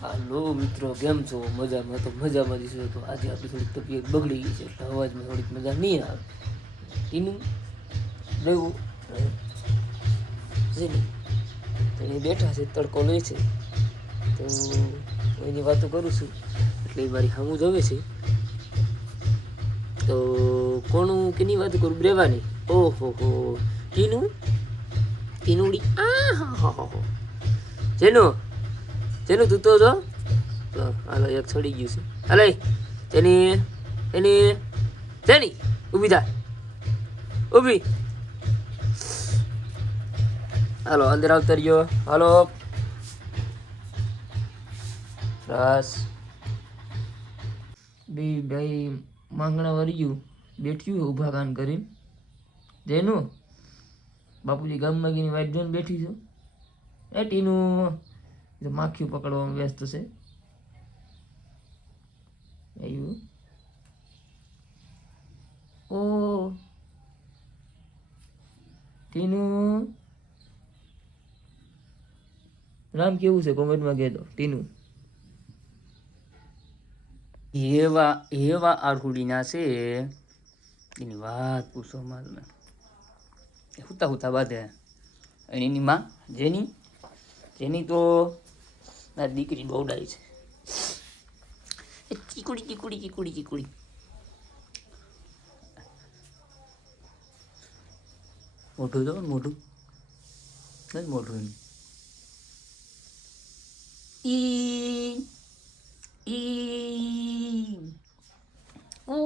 હાલો મિત્રો, કેમ છો? મજામાં? તો મજામાં જશો. તો આજે આપણી થોડીક તબિયત બગડી ગઈ છે એટલે અવાજમાં થોડીક મજા નહીં આવે. ટીનું રહેવું છે ને, તો એ બેઠા છે, તડકો લે છે, તો એની વાતો કરું છું એટલે એ મારી સામું જોવે છે. તો કોનું કેની વાત કરું? રેવાની. ઓહો હો, ટીનું ટીનુડી આ હા હા હા. જેનું જેનું તું તો જો હાલો એક ચડી ગયું છે. હાલે એની જેની ઊભી થા, ઊભી. હાલો અંદર આવતા રહ્યો. હાલો બસ બે ભાઈ માંગણા વર્યું બેઠ્યું ઊભા કાન કરીને. જેનું બાપુજી ગામમાં ગીની વાઈટ જોઈને બેઠી છું. એ ટીનું માખીઓ પકડવામાં વ્યસ્ત છે. આવ્યું ઓ ટીનું નામ કેવું છે કોમેન્ટમાં કહેતો. ટીનું એવા એવા આરહુડીના છે એની વાત પૂછો માં તમે. હુતા હુતા બાંધે અને એની માં જેની જેની તો મારી દીકરી બહુડાઈ છે. ચીકુડી ચીકુડી ચીકુડી ચીકુડી મોઢું જો મોઢું નથી મોઢું એનું. ઈ ઈ ઓ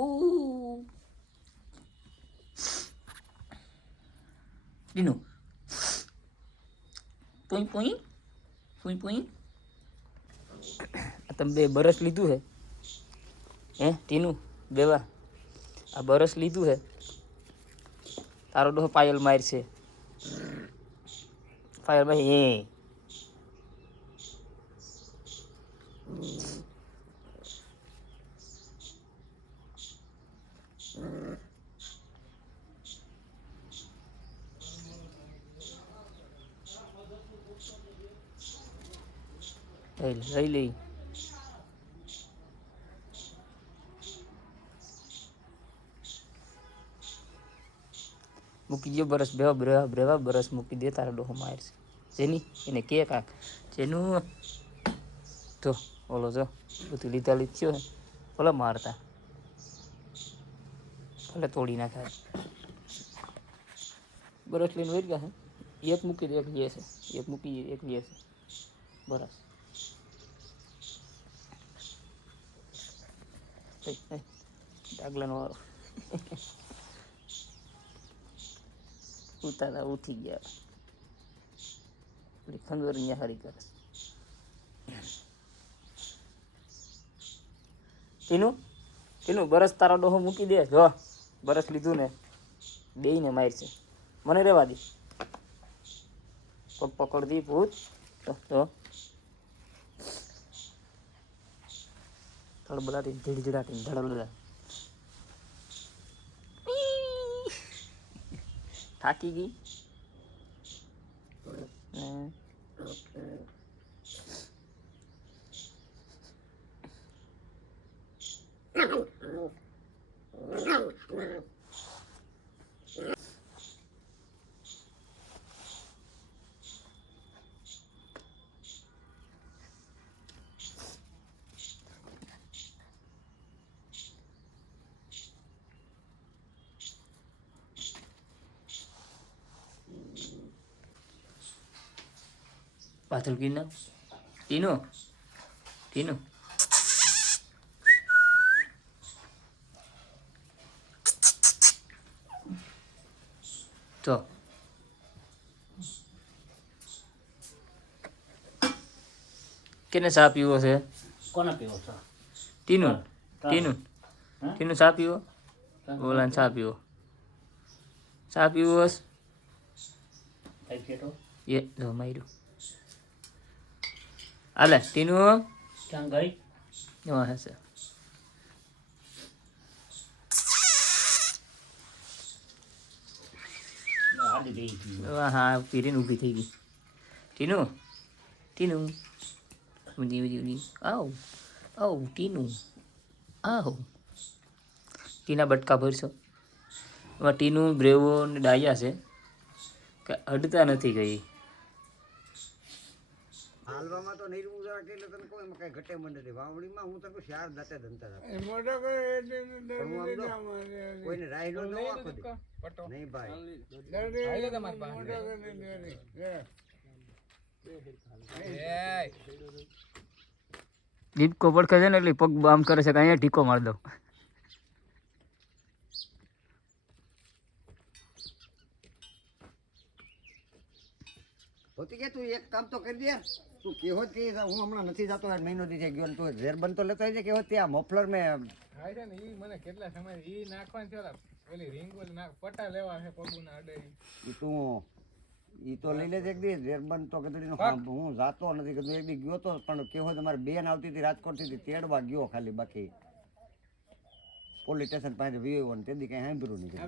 ઓ ટીનું પોઈ પોઈ પોઈ પોઈ. તમે બે બરસ લીધું હે હે ટીનું બેવા આ બરસ લીધું હે. તારો ડોહો પાયલ માર છે. પાયલ ભાઈ હે લઈ લઈ. મૂકી દો બરસ બેવા બ્રેવા બ્રેવા બરસ મૂકી દે. તારા ડોહો માર છે જેની એને કે કાંક જેનું તો ઓલો જો બધું લીધા લીધ થયો હે. ભલે મારતા ભલે તોડી નાખાય. બરસ લઈને વહી ગયા હે. એક મૂકી દે એક લે છે, એક મૂકી એક લે છે બરસ. ડાગલાનો વારો ઉતારા ઉઠી ગયા. ખંજોર હારી કરે. ટીનું ટીનું બરસ તારા ડોહો મૂકી દે. જો બરસ લીધું ને બેયને માર છે. મને રહેવા દે. પગ પકડતી ભૂત તો ધડબડાટી ધીડધડાટી ધડબડા. થાકી ગઈ. પાછળ કીને ટીનું ટીનું તો કેને ચા પીવો છે? કોને પીવો છો? ટીનું ટીનું ટીનું ચા પીવો. ઓલાને ચા પીવો. ચા પીવો બસ એ જો માર્યું. હાલે ટીનું ક્યાં ગઈ? એમાં હશે. હા પીરીને ઊભી થઈ ગઈ. ટીનુ ટીનુ ઉની ઉની ઉની આવ આવ ટીનુ આવ ટીના બટકા ભરશો એમાં ટીનુ બ્રેવો ને ડાયા છે કે અડતા નથી ગઈ હાલવામાં તો નહીં ઉજારા એટલે તને કોઈ એમાં કઈ ઘટે મને નથી વાવણીમાં હું તને ચાર દાંતે ધનતા કોઈને રાહ નો ન આખો નહીં ભાઈ દીપકો પડખે છે ને એટલે પગ આમ કરે છે કે અહીંયા ઢીકો મારી દઉં હોતી કે તું એક કામ તો કરી દે તું કેવો કે હું હમણાં નથી જતો મહિનો દી થઈ ગયો ને તું ઝેર બન તો લેતો હોય કેવો ત્યાં મફલર મેં હા છે ને ઈ મને કેટલા સમય ઈ નાખવાની છે ઓલી રિંગ ઓલી નાખ પટા લેવા છે પગુના અડે ઈ તું ઈ તો લઈ લેજે એક દી ઝેર બન તો કીધું હું જાતો નથી કીધું એક દી ગયો તો પણ કેવો તમારે બેન આવતી હતી રાજકોટ થી તેડવા ગયો ખાલી બાકી પોલીસ સ્ટેશન પાસે વિયો ને તે દી કઈ સાંભળ્યું નહીં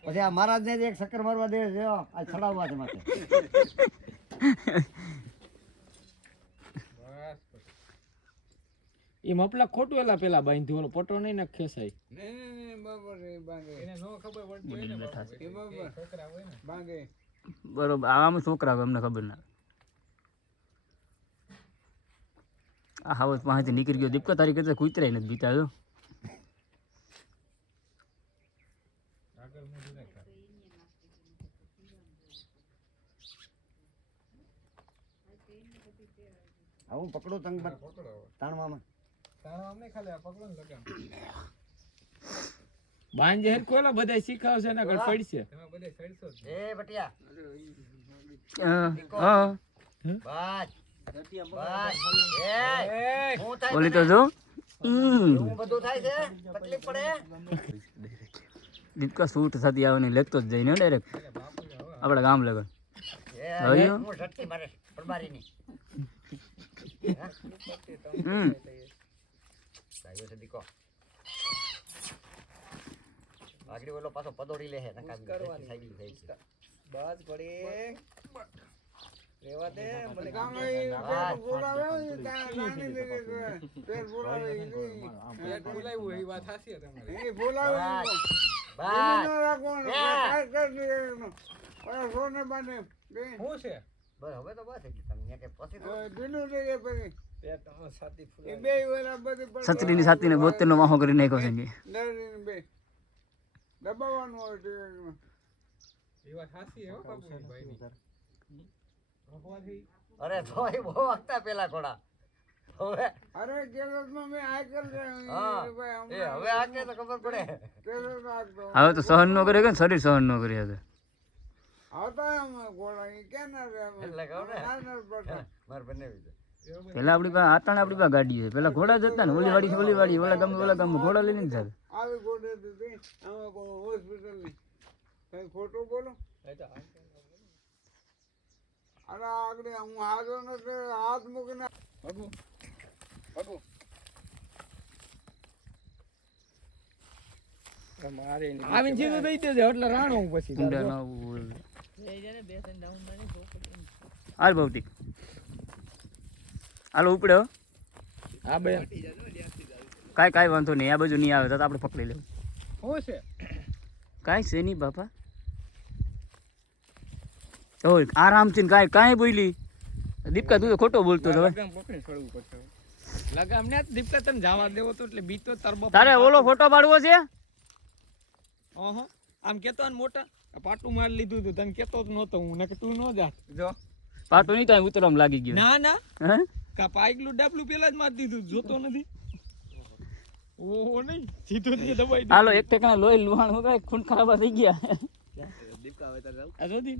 પછી આ મહારાજ ને એક ચક્કર મારવા દે છે આ ચડાવવા છે માથે એ મપલા ખોટું એલા પેલા બાંધ્યું ઓલો પટો નહીં ને ખેસાય નહીં બરાબર એને નો ખબર પડતી હોય ને બરાબર છોકરા હોય ને બાંધે બરોબર આમ છોકરા હોય અમને ખબર ના આ હાવત પાસેથી નીકળી ગયો દીપકા તારી કરતા કૂતરાય નથી બીતા જો હું પકડો તંગ તાણવામાં બાંજે હેર કોલા બધા શીખાવશે ને આગળ પડશે એ બટિયા હા બસ બોલી તો જો બધું થાય છે તકલીફ પડે દીપકા શૂટ થતી આવે ને લેખતો જ જઈને ડાયરેક્ટ આપણા ગામ લગન હું ઝટકી મારે પડબારીની દીકો આગળ ઓલો પાછો પદોડી લે હે સાઈડ થઈ છે બસ પડી રેવા દે મને કામ બોલાવે નાની દે પેર બોલાવે બોલાવ્યું એ વાત સાચી છે તમારી એ બોલાવે બસ રાખો કાઈ કર દે ઓય સોને બાને હું છે બસ હવે તો બસ તમને કે પછી તો દિનો દે પછી પેટ સાતી ફૂલ એ બે વેલા બધી સત્રીની સાતીને 72 નો વાહો કરી નાખ્યો છે ડરીને બે દબાવવાનું હોય એ વાત સાચી હે બાબુ ભાઈ અરે તોય બહુ વખતા પેલા ઘોડા હવે અરે કેરળમાં મે આ કર ભાઈ હવે આ કે તો ખબર પડે હવે તો સહન નો કરે કે શરીર સહન નો કરી શકે આવતા એમ ઘોડા ઈ કે ના રે એટલે કહો ને માર બનાવી દે પેલા આપણી પાસે આતાણે આપણી પાસે ગાડી છે પેલા ઘોડા જતા ને ઓલી વાડી ઓલા ગામ ઘોડા લઈને જ જાય આવી ઘોડે દીધી આમાં કોઈ હોસ્પિટલ ની કઈ ખોટું બોલો અરે આગળ હું હાજો નથી હાથ મૂકીને આવીને સીધું દઈ દેજે એટલે રાણો પછી હાલ ભૌતિક હાલો ઉપડ્યો હા બે કાંઈ વાંધો નહીં આ બાજુ નહીં આવે તો આપણે પકડી લેવું શું છે કાંઈ છે નહીં બાપા ઓય આરામથી ને કાંઈ બોલી દીપકા તું તો ખોટો બોલતો હતો લગામ પકડી છોડવું પડશે લગામ ને દીપકા તને જવા દેવો તો એટલે બીતો તરબો તારે ઓલો ફોટો પાડવો છે ઓહો આમ કેતો ને મોટા પાટું માર લીધું તું તને કેતો જ નહોતો હું નકે તું નો જા જો પાટો નહીં ત્યાં ઉતરવામાં લાગી ગયો ના ના હે કા પાઈકલું ડાબલું પેલા જ માર દીધું જોતો નથી ઓહો નહીં સીધો જ દબાઈ દે હાલો એક ટેકના લોહી લુહાણ હો ગઈ ખૂન ખરાબ થઈ ગયા દીપકા હવે તાર જાવ આ જોદી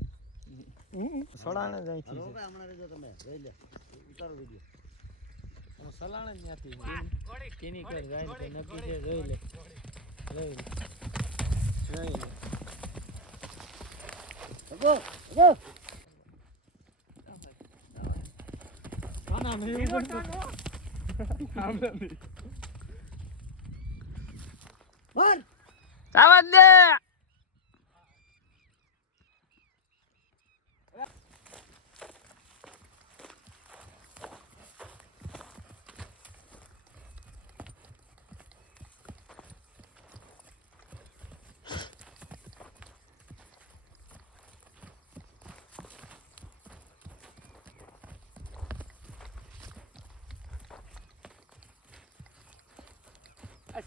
સડાણા જાય છે હમણાં રેજો તમે જોઈ લે ઉતારો વિડિયો હું સલાણા જ ન્યાથી કેની કર જાય તો નક્કી છે જોઈ લે જોઈ લે ગો ગો ના નહીં આમને બોલ આવા દે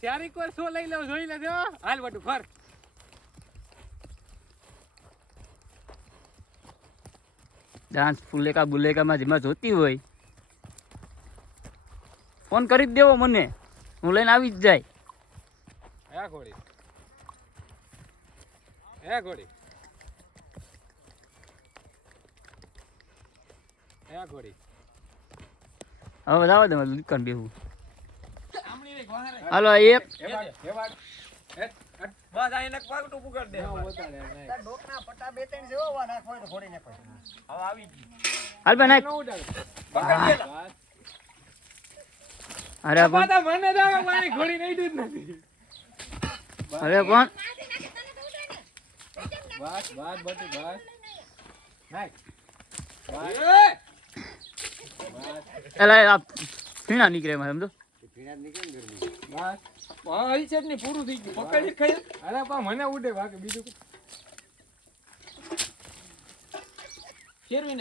ચારી કોર સો લઈ લઉં જોઈ લેજો હાલ બટુ ફર ડાન્સ ફુલેકા બુલેકામાં જેમાં જોતી હોય ફોન કરી જ દેવો મને, હું લઈને આવી જ જાય. હે ઘોડી હે ઘોડી હે ઘોડી હવે જવા દે મારે દુકાન બેહું. આમણી ને ગોહારે હાલો એક બસ આ એક પાક ટોપું કરી દે તાર ડોકના પટ્ટા બે ત્રણ જેવો વા નાખો તો ઘોડી નાખો. હવે આવી ગઈ હાલ ભાઈ નાખ. નો ઉડાડ પકડી લે અરે પણ પાતા મને દાવ મારી ઘોડી નહીં દૂધ નથી અરે પણ બસ બસ બટુ બસ નાખ એલા આ ફીણા નીકળે એમાં સમજો. ભીણા જ નીકળે ને ઘરની. બસ હા ઈ છે ને પૂરું થઈ ગયું પકડી ખાઈ અરે પા મને ઉડે વાગે બીજું શેરવીને